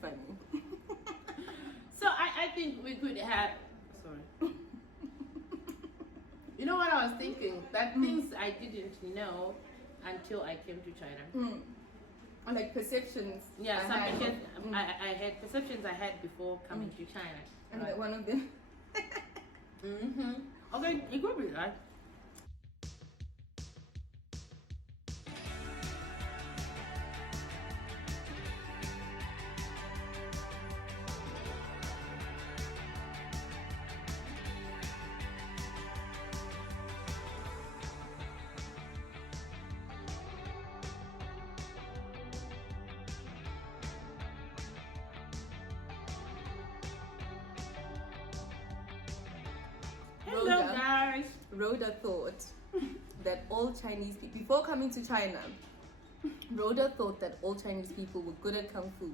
funny. So I think we could have. Sorry. You know what I was thinking? That things I didn't know until I came to China. Like perceptions. Yeah, I had perceptions I had before coming to China. And right. One of them. Okay, it could be right. Hello guys. Rhoda thought that all Chinese people, before coming to China, Rhoda thought that all Chinese people were good at Kung Fu.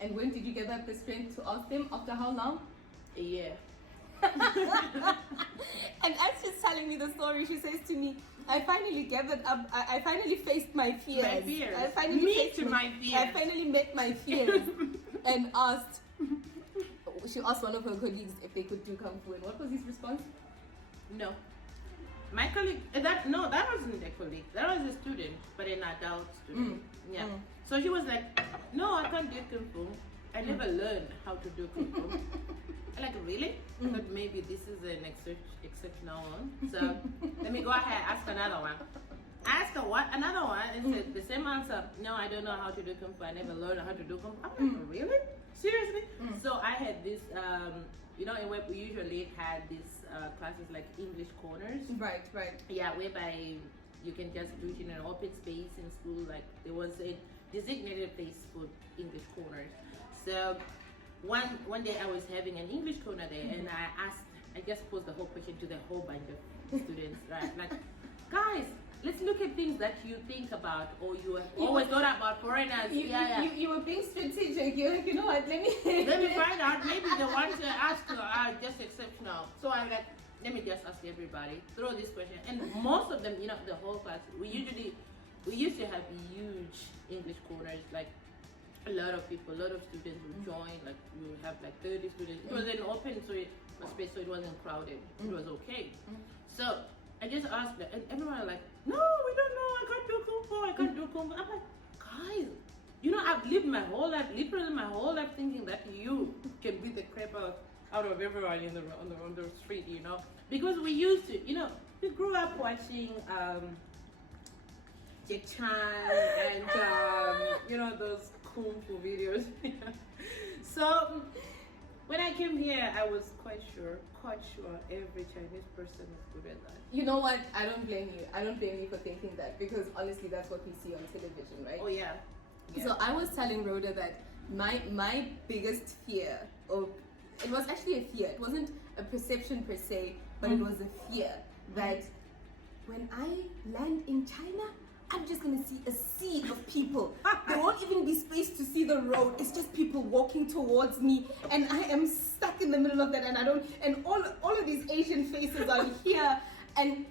And when did you get up the strength to ask them? After how long? A year. And as she's telling me the story, she says to me, I finally gathered up, I finally faced my fears. My fears. I finally my fears. I finally met my fears and asked, she asked one of her colleagues if they could do Kung Fu. And what was his response? No. My colleague, that wasn't a colleague. That was a student, but an adult student. So she was like, no, I can't do Kung Fu. I never learned how to do Kung Fu. I'm like, really? But maybe this is an exceptional one. So let me go ahead and ask another one. I asked her another one and said the same answer. No, I don't know how to do Kung Fu. I never learned how to do Kung Fu. I'm like, really? Seriously? So I had this, in web we usually had these classes like English corners. Right. Yeah, whereby you can just do it in an open space in school. Like there was a designated place for English corners. So one day I was having an English corner there, and I just posed the whole question to the whole bunch of students, right? Like, guys, let's look at things that you think about or you have always thought about foreigners. You were being strategic. You're like, you know what, let me find out. Maybe the ones I asked are just exceptional. So I'm like, let me just ask everybody, throw this question. And most of them, the whole class, we used to have huge English corners, like a lot of students would join, like we would have like 30 students. It was an open space, so it wasn't crowded. It was okay. So I just asked them, and everyone was like, no, we don't know, I can't do Kung Fu. I'm like, guys, I've lived my whole life, literally my whole life, thinking that you can beat the crap out of everyone on the street, because we used to, we grew up watching Jack Chan and those Kung Fu videos. So when I came here, I was quite sure every Chinese person is good at that. You know what? I don't blame you for thinking that, because honestly, that's what we see on television, right? Oh yeah. So I was telling Rhoda that my biggest fear, or it was actually a fear. It wasn't a perception per se, but it was a fear that when I land in China, I'm just gonna see a sea of people. There won't even be space to see the road. It's just people walking towards me, and I am stuck in the middle of that. And all of these Asian faces are here. And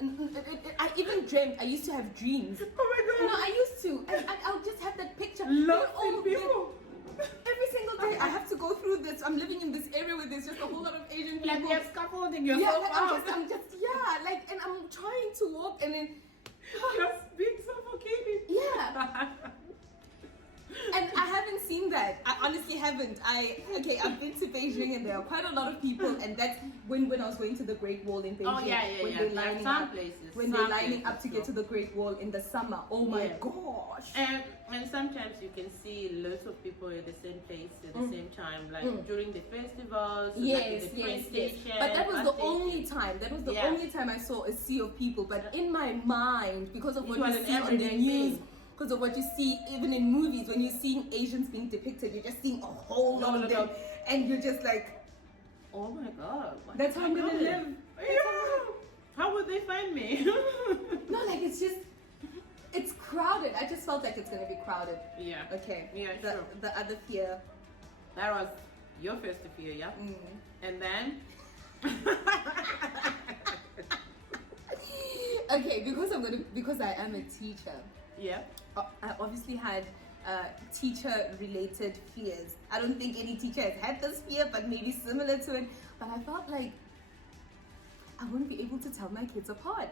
I even dreamt. I used to have dreams. Oh my god! No, I used to. I'll just have that picture. Lots of people. Every single day I have to go through this. I'm living in this area where there's just a whole lot of Asian people. Like you're scaffolding yourself out. And I'm trying to walk, and then just being suffocated. Yeah. And I haven't seen that. I honestly haven't. I've been to Beijing, and there are quite a lot of people, and that's when I was going to the Great Wall in Beijing. Oh yeah. They're lining some up, places. when they're lining up to get to the Great Wall in the summer. Oh my gosh. And sometimes you can see lots of people at the same place at the same time, like during the festivals, like the train station. But that was the only time. That was the only time I saw a sea of people. But in my mind, because of what you see on the news, because of what you see even in movies, when you're seeing Asians being depicted, you're just seeing a whole lot of them, and you're just like, oh my god, that's how I'm gonna live. Yeah. How would they find me? No, like it's crowded. I just felt like it's gonna be crowded. Yeah. Okay. Yeah, sure. The other fear. That was your first fear, yeah? And then? Okay, because I am a teacher. Yeah. I obviously had teacher-related fears. I don't think any teacher has had this fear, but maybe similar to it. But I felt like I wouldn't be able to tell my kids apart.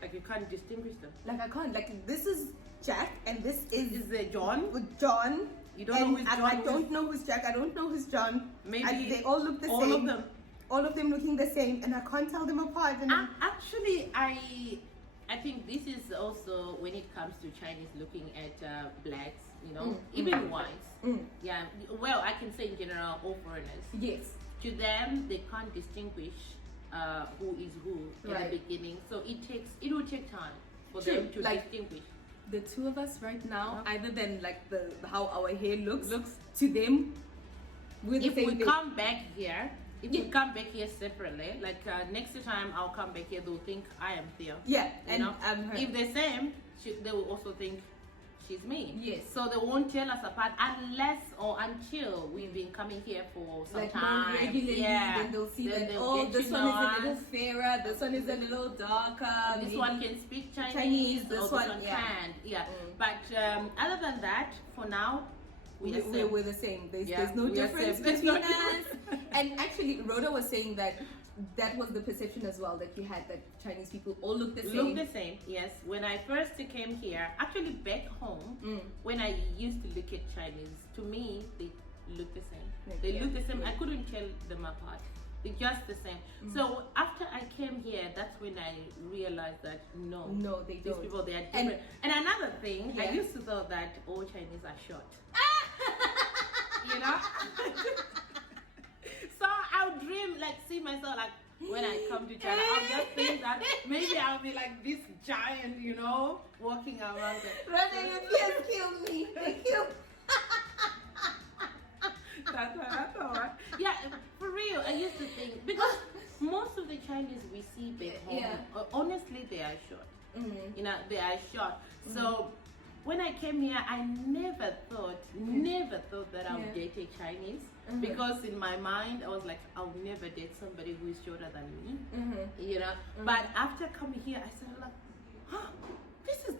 Like you can't distinguish them. Like I can't. Like this is Jack, and this is John. John. You don't know who's John. I don't know who's Jack. I don't know who's John. Maybe they all look the all same. of them. All of them looking the same, and I can't tell them apart. And Actually, I think this is also when it comes to Chinese looking at blacks, you know, even whites. Yeah, well, I can say in general, all foreigners. Yes. To them, they can't distinguish who is who in Right. the beginning. So it will take time for True. them to Like, distinguish. the two of us right now, other than like how our hair looks to them, we're the If same we thing. come back here, we come back here separately, like next time I'll come back here, they'll think I am Theo. Yeah, You and know? I'm her. If they're same, they will also think she's me. Yes. So they won't tell us apart unless or until we've been coming here for some like time. more regularly, Yeah. then they'll see Then that they'll get this to one know is a us. little fairer, this one is a little darker. This maybe one can speak Chinese, Chinese, or this this one, one yeah. can't. Yeah. But other than that, for now, we're the same. There's no we are difference same. There's between no us. And actually, Rhoda was saying that was the perception as well that you had, that Chinese people all look the same. Look the same, yes. When I first came here, actually back home, when I used to look at Chinese, to me, they look the same. They look the same. I couldn't tell them apart. They're just the same. So after I came here, that's when I realized that no, they these don't. people, they are different. And another thing, Yeah. I used to thought that all Chinese are short. You know? So I'll dream, like, see myself, like, when I come to China, I'll just think that maybe I'll be like this giant, you know, walking around there. Rhoda, your fears kill me. They kill me. That's all right. Yeah, for real, I used to think, because most of the Chinese we see back home, Yeah. honestly, they are short. You know, they are short. So when I came here, I never thought that I would date a Chinese, because in my mind I was like, I'll never date somebody who is shorter than me. You know, but after coming here, I started like, huh,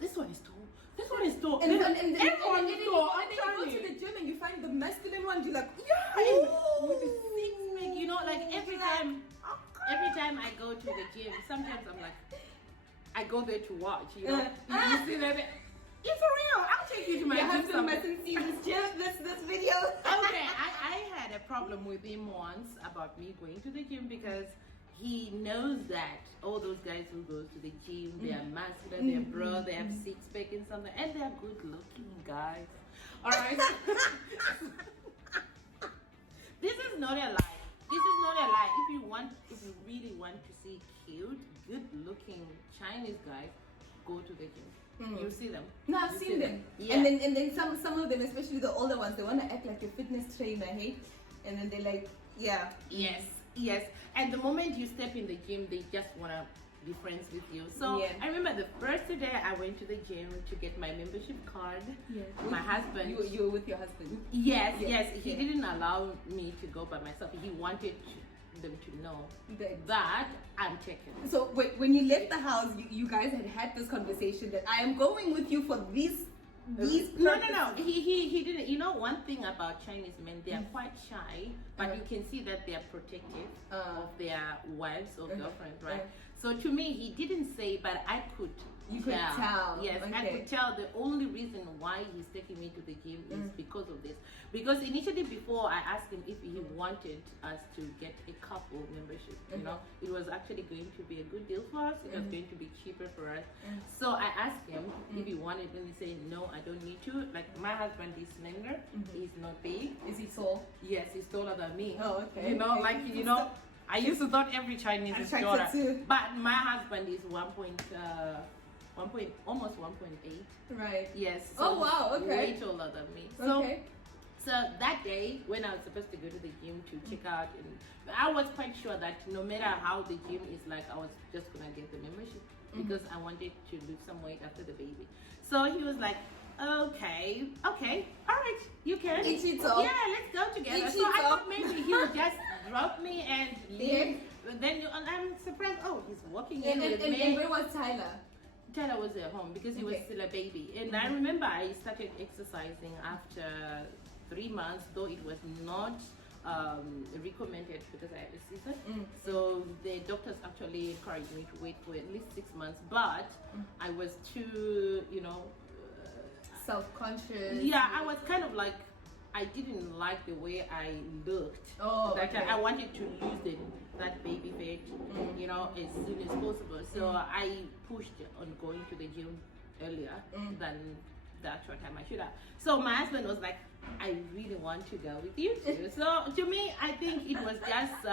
this one is tall. This one is tall. And then everyone is tall. and then you go to the gym and you find the masculine ones. You're like, With the six pack, you know, like every time I go to the gym, sometimes I'm like, I go there to watch, you know. You see that? It's for real. I'll take you to my your gym husband sometime. mustn't see this video. Okay, I had a problem with him once about me going to the gym, because he knows that all those guys who go to the gym, they are muscular, they're broad, they have six pack and something, and they're good looking guys. All right. This is not a lie. This is not a lie. If you really want to see cute, good looking Chinese guys, go to the gym. You'll see them. No, I've You seen them. Yeah. And then some of them, especially the older ones, they want to act like a fitness trainer, hey? And then they're like, yeah. Yes. And the moment you step in the gym, they just want to be friends with you. So Yeah. I remember the first day I went to the gym to get my membership card. Yeah. My husband. You were with your husband. Yes. He Yeah. didn't allow me to go by myself. He wanted them to know That- that I'm taken. So when you left the house, you guys had this conversation that I am going with you for these No. He didn't. You know, one thing about Chinese men, they are quite shy, but you can see that they are protective of their wives or girlfriends, right? So to me, he didn't say, but I could. You could tell. Yes, I Okay. could tell. The only reason why he's taking me to the gym is because of this. Because initially, before I asked him if he wanted us to get a couple membership, you know, it was actually going to be a good deal for us. It was going to be cheaper for us. So I asked him if he wanted, and he said, no, I don't need to. Like, my husband is slender. He's not big. Is he tall? Yes, he's taller than me. Oh, okay. You know, Okay. like, you know, I used to thought every Chinese is Attracted shorter. to- But my husband is almost 1.8. Right. Yes. Oh, wow, okay. Way taller than me. So, Okay. so that day when I was supposed to go to the gym to check out, and I was quite sure that no matter how the gym is like, I was just gonna get the membership because I wanted to lose some weight after the baby. So he was like, okay, all right, you can. Ichito. Yeah, let's go together. So I Ichito. thought maybe he would just drop me and leave. Yeah. But then and I'm surprised. Oh, he's walking in And with me. where was Tyler? Tyler was at home because he was Okay. still a baby. And I remember I started exercising after 3 months, though it was not recommended because I had a season. So the doctors actually encouraged me to wait for at least 6 months. But I was too, Self-conscious. yeah, I was kind of like, I didn't like the way I looked. Oh, That okay. I wanted to lose that baby fat, as soon as possible. So I pushed on going to the gym earlier than the actual time I should have. So my husband was like, I really want to go with you too. So to me, I think it was just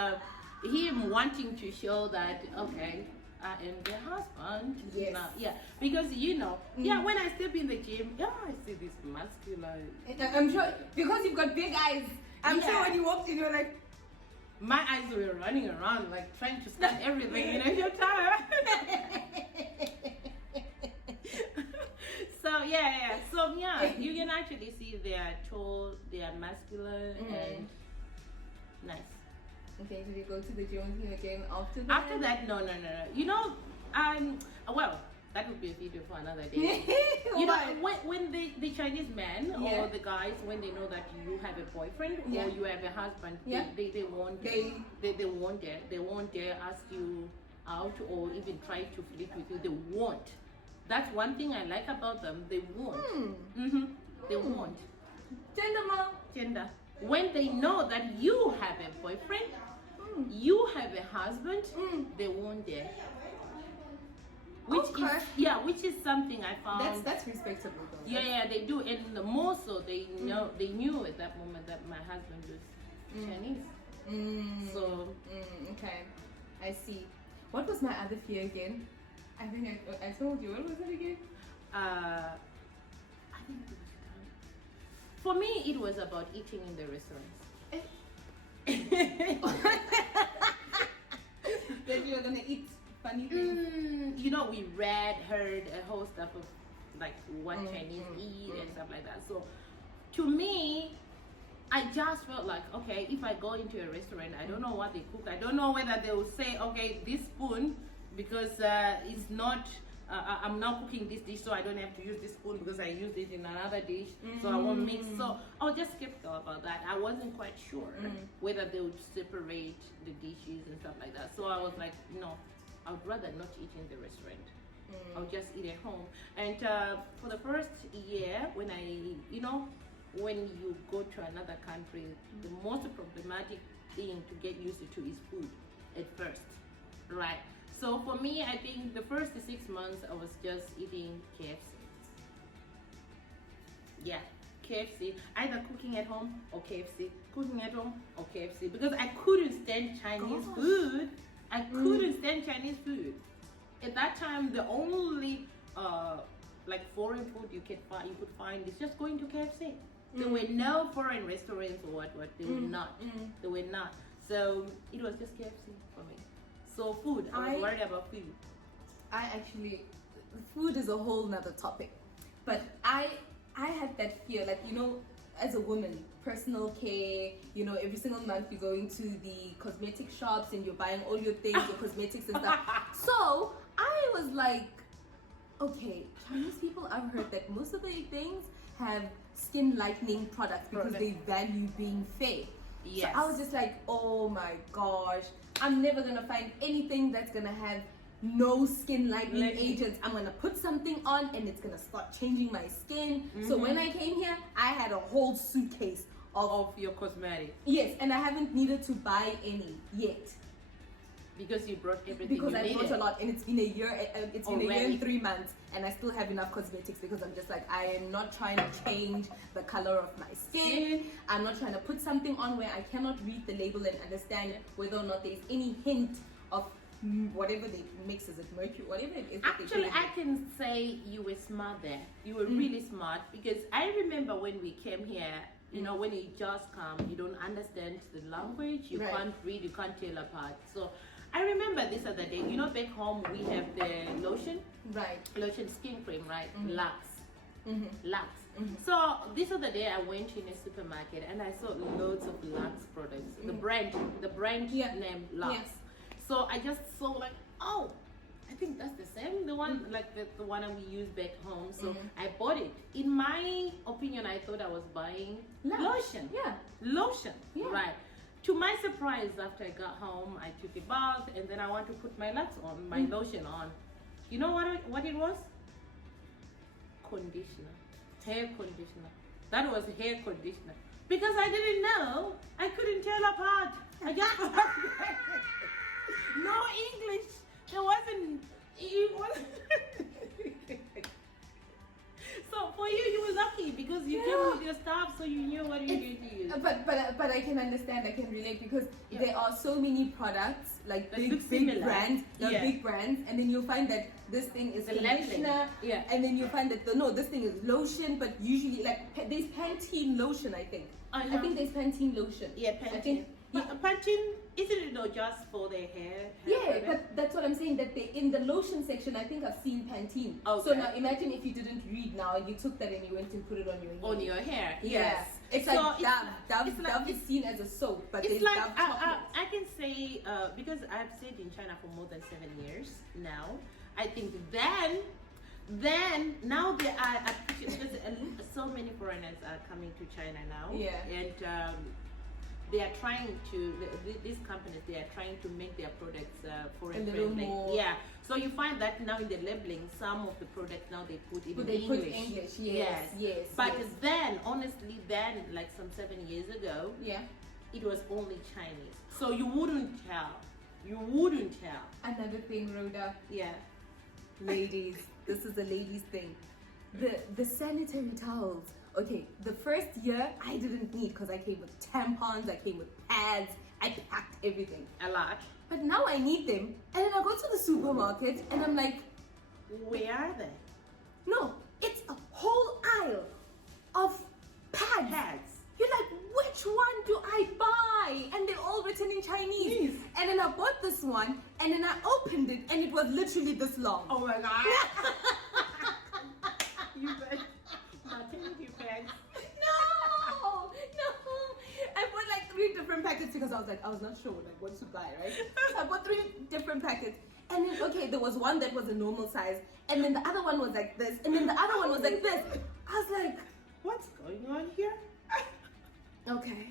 him wanting to show that, okay, I am the husband. Yes. Now. Yeah, because when I step in the gym, I see this muscular. I'm sure because you've got big eyes. I'm Yeah. sure when you walked in, you're like, My eyes were running around like trying to scan everything, you're tired. So you can actually see they are tall, they are muscular, and nice. okay, did you go to the gym with him again after that? After that, no. Well, that would be a video for another day. When the Chinese men or the guys, when they know that you have a boyfriend or you have a husband, they won't dare ask you out or even try to flirt with you. They won't. That's one thing I like about them. They won't. They won't. Gender. When they know that you have a boyfriend, you have a husband, they won't dare. Which is something I found. That's respectable though. Yeah, they do, and the more so they knew at that moment that my husband was Chinese. So okay, I see. What was my other fear again? I think I told you. What was it again? I think it was for me it was about eating in the restaurants. That you're gonna eat funny things. We heard a whole stuff of like what Chinese eat and stuff like that. So to me, I just felt like, okay, if I go into a restaurant, I don't know what they cook. I don't know whether they will say, okay, this spoon, because it's not, I'm now cooking this dish, so I don't have to use this spoon because I used it in another dish, so I won't mix. So I was just skeptical about that. I wasn't quite sure whether they would separate the dishes and stuff like that. So I was like, no, I would rather not eat in the restaurant. I'll just eat at home. And for the first year, when when you go to another country, the most problematic thing to get used to is food at first, right? So for me, I think the first 6 months I was just eating KFC. Yeah, KFC. Either cooking at home or KFC. Cooking at home or KFC. Because I couldn't stand Chinese food. I couldn't stand Chinese food. At that time, the only foreign food you could find is just going to KFC. There were no foreign restaurants or what. They were not. They were not. So it was just KFC for me. So food, I was worried about food. Food is a whole nother topic. But I had that fear, as a woman, personal care, every single month you're going to the cosmetic shops and you're buying all your things, your cosmetics and stuff. So I was like, okay, Chinese people, I've heard that most of their things have skin lightening products because they value being fair. Yes. So I was just like, oh my gosh, I'm never gonna find anything that's gonna have no skin lightening agents. I'm gonna put something on and it's gonna start changing my skin. So when I came here, I had a whole suitcase of your cosmetics. Yes, and I haven't needed to buy any yet. Because you brought everything Because you I needed. brought a lot, and it's been a year. It's been a year Already. and 3 months, and I still have enough cosmetics because I'm just like, I am not trying to change the color of my skin. I'm not trying to put something on where I cannot read the label and understand whether or not there's any hint of whatever they mix. Is it mercury? Whatever it is. that they Actually, put in I can say you were smart there. You were really smart because I remember when we came here. When you just come, you don't understand the language. You can't read. You can't tell apart. So. I remember this other day, back home we have the lotion. Right. Lotion skin cream, right? Lux. Lux. So this other day I went in a supermarket and I saw loads of Lux products. The brand name Lux. Yes. So I just saw like, oh, I think that's the same. The one like the one that we use back home. So Mhm. I bought it. In my opinion, I thought I was buying lotion. Yeah. Lotion. Yeah. Right. To my surprise, after I got home, I took a bath and then I want to put my Lux on, my lotion on. You know what it was? Conditioner. Hair conditioner. That was hair conditioner. Because I didn't know. I couldn't tell apart. I just no English. There wasn't. It wasn't. So for you were lucky because you came with your stuff, so you knew what you needed to use. But I can understand, I can relate because there are so many products like That look big similar. brands, big brands, and then you'll find that this thing is The conditioner, labeling. and then you find that this thing is lotion, but usually like there's Pantene lotion, I think. I think there's Pantene lotion. Yeah, I Pantene. think, Pantene, isn't it not just for their hair? yeah, product? but that's what I'm saying. That they in the lotion section, I think I've seen Pantene. Okay. So now imagine if you didn't read now and you took that and you went and put it on your hair. On your hair. Yeah. Yes. It's So like Dove. it's like- Dove is seen as a soap, but It's there's like Dove chocolate. I can say because I've stayed in China for more than 7 years now. I think then now they are because so many foreigners are coming to China now. Yeah. And they are trying to these companies they are trying to make their products foreign A little friendly. more. Yeah. So you find that now in the labeling, some of the products now they put in But they English. put English, yes. But yes. then, honestly, then like some 7 years ago, Yeah. it was only Chinese. So you wouldn't tell. You wouldn't tell. Another thing, Rhoda, Yeah. ladies, this is a ladies thing. The sanitary towels. Okay, the first year I didn't need because I came with tampons, I came with pads, I packed everything. A lot. But now I need them, and then I go to the supermarket and I'm like, Where are they? no, it's a whole aisle of pads. Pads. You're like, which one do I buy? And they're all written in Chinese. Yes. And then I bought this one, and then I opened it, and it was literally this long. Oh my god. You bet. Maternity pads. No. I bought like 3 different packets because I was not sure like what to buy, right? So I bought 3 different packets. And then, okay, there was one that was a normal size, and then the other one was like this, and then the other one was like this. I was like, What's going on here? okay.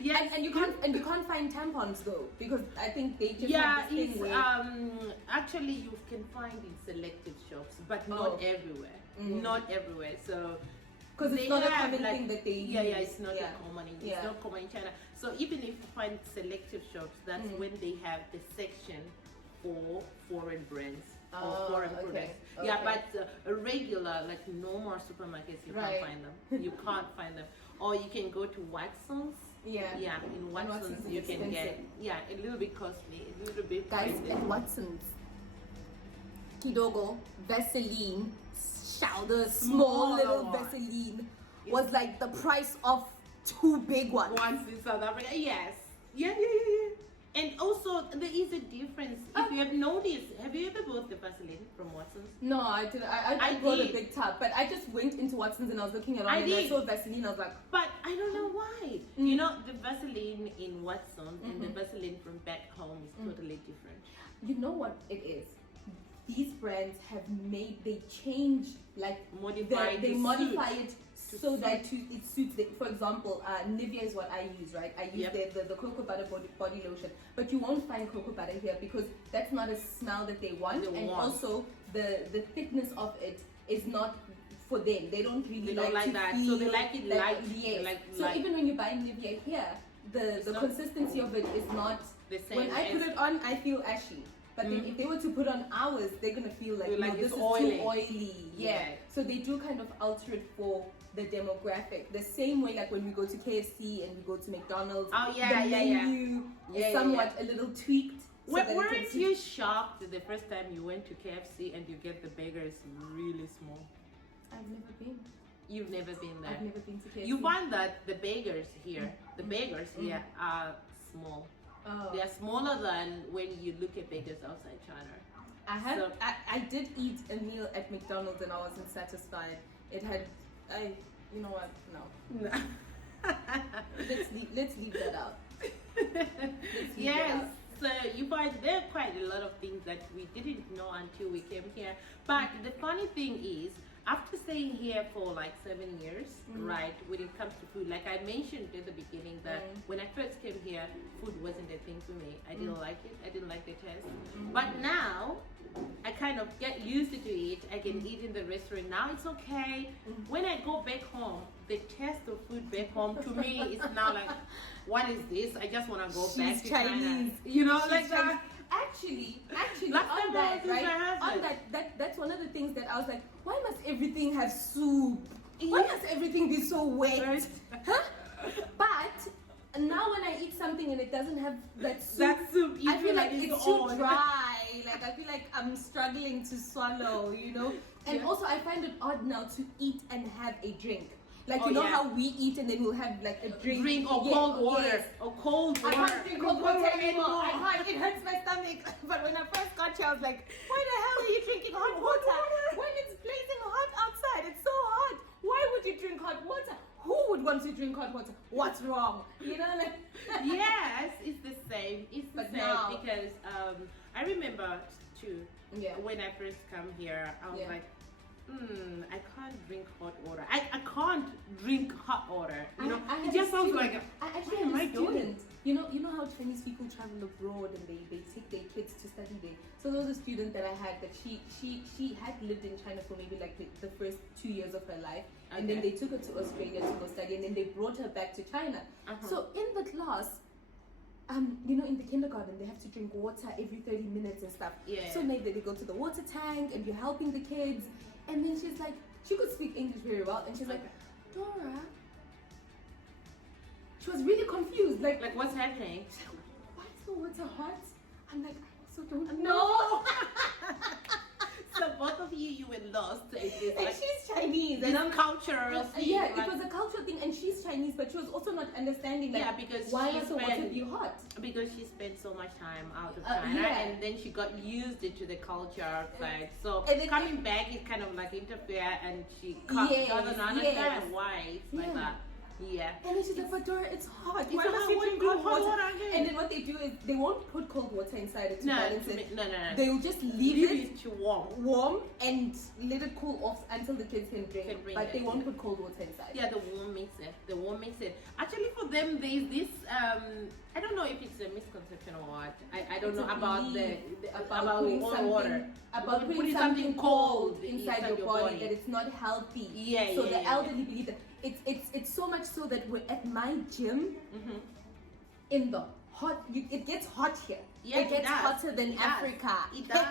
Yes, And you can't find tampons though, because I think they just yeah, have this it's thing where actually you can find in selected shops, but Oh. not everywhere. Mm. Not everywhere. So because it's they not a have, common like- thing that they yeah, use. yeah, it's not Yeah. a common. It's Yeah. not common in China. So even if you find selective shops, that's Mm. when they have the section for foreign brands or Oh, foreign okay, products. Yeah, okay. but a regular like normal supermarkets, you Right. can't find them. You can't find them. Or you can go to Watsons. Yeah. Yeah, in And Watsons Watsons is you can get expensive. a little bit costly, a little bit Guys, pricey. at Watson's, Kidogo, Vaseline, the small Smaller little one. Vaseline was like the price of 2 big ones. Once in South Africa, yes. Yeah. And also, there is a difference. If you have noticed, have you ever bought the Vaseline from Watsons? No, I didn't. I I bought a did. big tub, but I just went into Watson's and I was looking around I and I did. saw Vaseline. I was like, But I don't know why. You know, the Vaseline in Watsons and the Vaseline from back home is totally different. you know what it is? These brands have they change like Modify they the modify suit it to so suit. that it suits the, for example, Nivea is what I use, right? I use Yep. the cocoa butter body lotion, but you won't find cocoa butter here because that's not a smell that they want, They and want. also the thickness of it is not for them. They don't really They don't like to that. feel So they like it light. Yes. They like so light. even when you buy Nivea here, the not- consistency of it is not The same when I put as- it on, I feel ashy. But then if they were to put on ours, they're gonna feel like, Feel like no, this it's is oily. too oily. Yeah. Yeah. So they do kind of alter it for the demographic. The same way like when we go to KFC and we go to McDonald's. Oh, yeah, the yeah, yeah. menu Yeah, is yeah, somewhat a little tweaked. so that it can Weren't suit- you shocked the first time you went to KFC and you get the burgers really small? I've never been. You've never been there. I've never been to KFC. You find that the burgers here, here are small. Oh. They are smaller than when you look at burgers outside China. So- I did eat a meal at McDonald's and I wasn't satisfied. It had you know what? No. Let's leave that out. Let's leave that Yes. out. So you find there are quite a lot of things that we didn't know until we came here. But the funny thing is, after staying here for like 7 years, right, when it comes to food, like I mentioned at the beginning that when I first came here, food wasn't a thing for me. I didn't like it. I didn't like the taste. But now, I kind of get used to it. I can eat in the restaurant. Now it's okay. When I go back home, the taste of food back home to me is now like, what is this? I just want to go back to Chinese. China. You know, She's like that. Actually, Last on time that, I was with my right? husband. On that's one of the things that I was like, why must everything have soup? Why must everything be so wet? Huh? But now when I eat something and it doesn't have that soup, you I feel like it's too odd. dry. Like I feel like I'm struggling to swallow, you know. And also I find it odd now to eat and have a drink. Like you know how we eat and then we'll have like a drink or cold water. Or cold water. I can't drink cold water anymore. I can't. It hurts my stomach. But when I first got here, I was like, why the hell are you drinking hot water? When it's blazing hot outside, it's so hot. Why would you drink hot water? Who would want to drink hot water? What's wrong? You know, like. Yes, it's the same. It's the same now, because I remember too. When I first come here, I was like, I can't drink hot water. I can't drink hot water. You know, it just sounds like I actually had a student. You know how Chinese people travel abroad and they take their kids to study there. So there was a student that I had that she had lived in China for maybe like the first 2 years of her life, and then they took her to Australia to go study, and then they brought her back to China. So in the class, you know, in the kindergarten, they have to drink water every 30 minutes and stuff. So maybe they go to the water tank and you're helping the kids. And then she's like, she could speak English very well. And she's like, Dora. She was really confused. Like what's happening? She's like, why is the water hot? I'm like, I also don't know. So both of you were lost. And she's Chinese. And I'm cultural thing. Yeah, it was a cultural thing, and she's Chinese, but she was also not understanding like, because why must the water be hot? Because she spent so much time out of China, and then she got used to the culture outside. So coming back, it kind of like interfere, and she doesn't understand why it's like that. Yeah. And then she's like, but Dora, it's hot. Why must you drink hot water again? And then what they do is they won't put cold water inside it to balance it. No. They'll just leave it to warm and let it cool off until the kids can drink. But they won't put cold water inside. Yeah, the warm makes it. Actually, for them, there's this. I don't know if it's a misconception or what. I don't know about about putting water. About putting something cold inside your body that it's not healthy. So the elderly believe that. It's so much so that we're at my gym in the hot. It gets hot here. Yeah, it gets hotter than Africa. It does.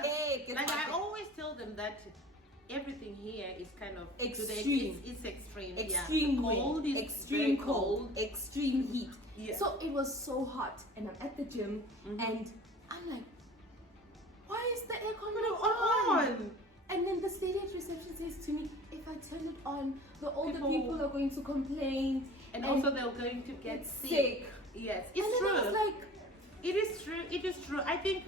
Like I always tell them that everything here is kind of extreme. It's extreme. Extreme cold wind, is extreme cold, extreme heat. Yeah. So it was so hot, and I'm at the gym, and I'm like, why is the aircon not on? And then the lady at reception says to me, if I turn it on, the older people are going to complain. And also they're going to get sick. Yes, it's true. I was like, it is true. I think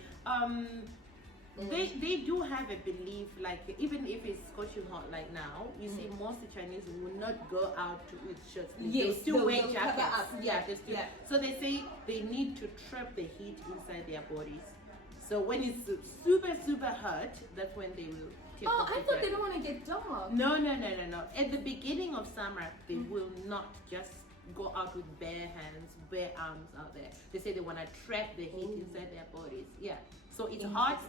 they do have a belief, like even if it's scorching hot like now, you see most Chinese will not go out with shirts. They'll still wear jackets. So they say they need to trap the heat inside their bodies. So when it's super, super hot, that's when they will take off I thought they don't want to get dark. No. At the beginning of summer, they will not just go out with bare hands, bare arms out there. They say they want to trap the heat inside their bodies. Yeah. So it's hot.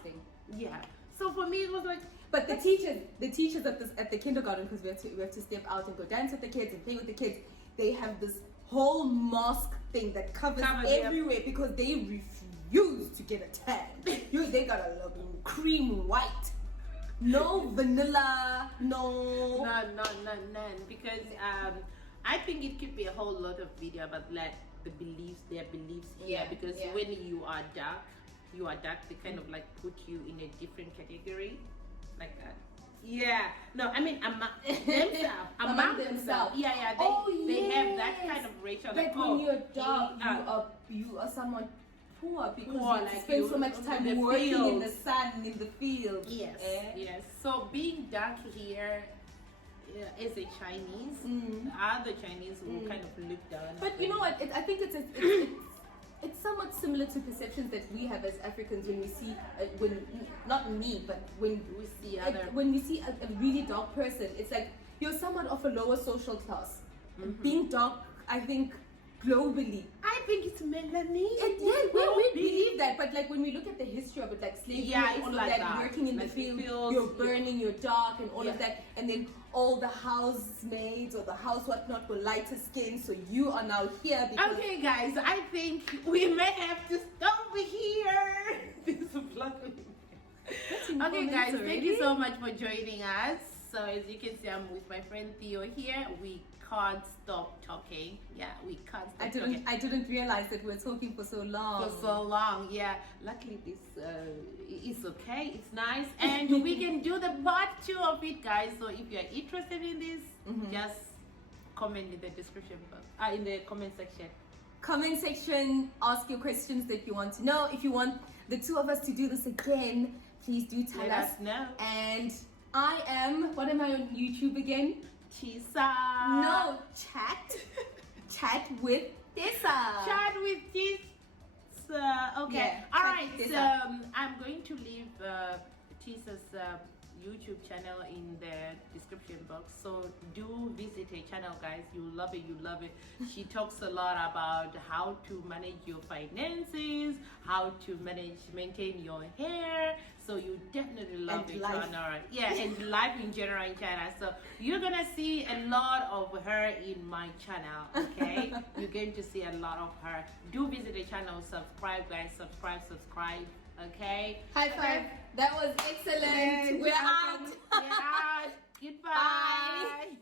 Yeah. So for me, it was like. But the teachers at the kindergarten, because we have to step out and go dance with the kids and play with the kids. They have this whole mask thing that covers everywhere because they refuse to get a tan. They got a look cream white. No vanilla, no. None. Because I think it could be a whole lot of video about like their beliefs here. Because when you are dark, they kind of like put you in a different category, like that. Yeah. No, I mean among themselves. Yeah. They have that kind of racial. Like when you're dark, you are someone poor because you spend so much time working in the sun, in the field. Yes. So being dark here as a Chinese, other Chinese will kind of look down. But you know what? I think it's somewhat similar similar to perceptions that we have as Africans when we see, not me, but when We see other. when we see a really dark person, it's like you're somewhat of a lower social class. Being dark, I think, globally. I think it's melanin. We believe that, but like when we look at the history of it, like slavery, Yeah, and it's all like of that, that. working in Like the field, fields, you're burning, you're dark, and all Yeah. of that, and then all the housemaids or the house whatnot were lighter skinned, so you are now here because Okay, guys, I think we may have to stop here. This is Okay, guys, thank you so much for joining us. So as you can see, I'm with my friend Theo here. We can't stop talking. Yeah, we can't stop talking. I didn't realize that we were talking for so long. For so long, yeah. Luckily, this is okay. It's nice, and we can do the part 2 of it, guys. So if you're interested in this, just comment in the description box, in the comment section. Comment section, ask your questions that you want to know. If you want the two of us to do this again, please do tell Let us. us know. And I am, what am I on YouTube again? Tisa. No, chat with Tisa. Chat with Tisa. Okay. Yeah, All chat right. with So Tisa. I'm going to leave Tisa's YouTube channel in the description box. So do visit her channel, guys. You love it. You love it. She talks a lot about how to manage your finances, how to maintain your hair. So you definitely love And it. life. Yeah, and life in general in China. So you're gonna see a lot of her in my channel. Okay, you're going to see a lot of her. Do visit the channel. Subscribe, guys. Subscribe. Okay. High five. That was excellent. We're out. We're out. Goodbye. Bye.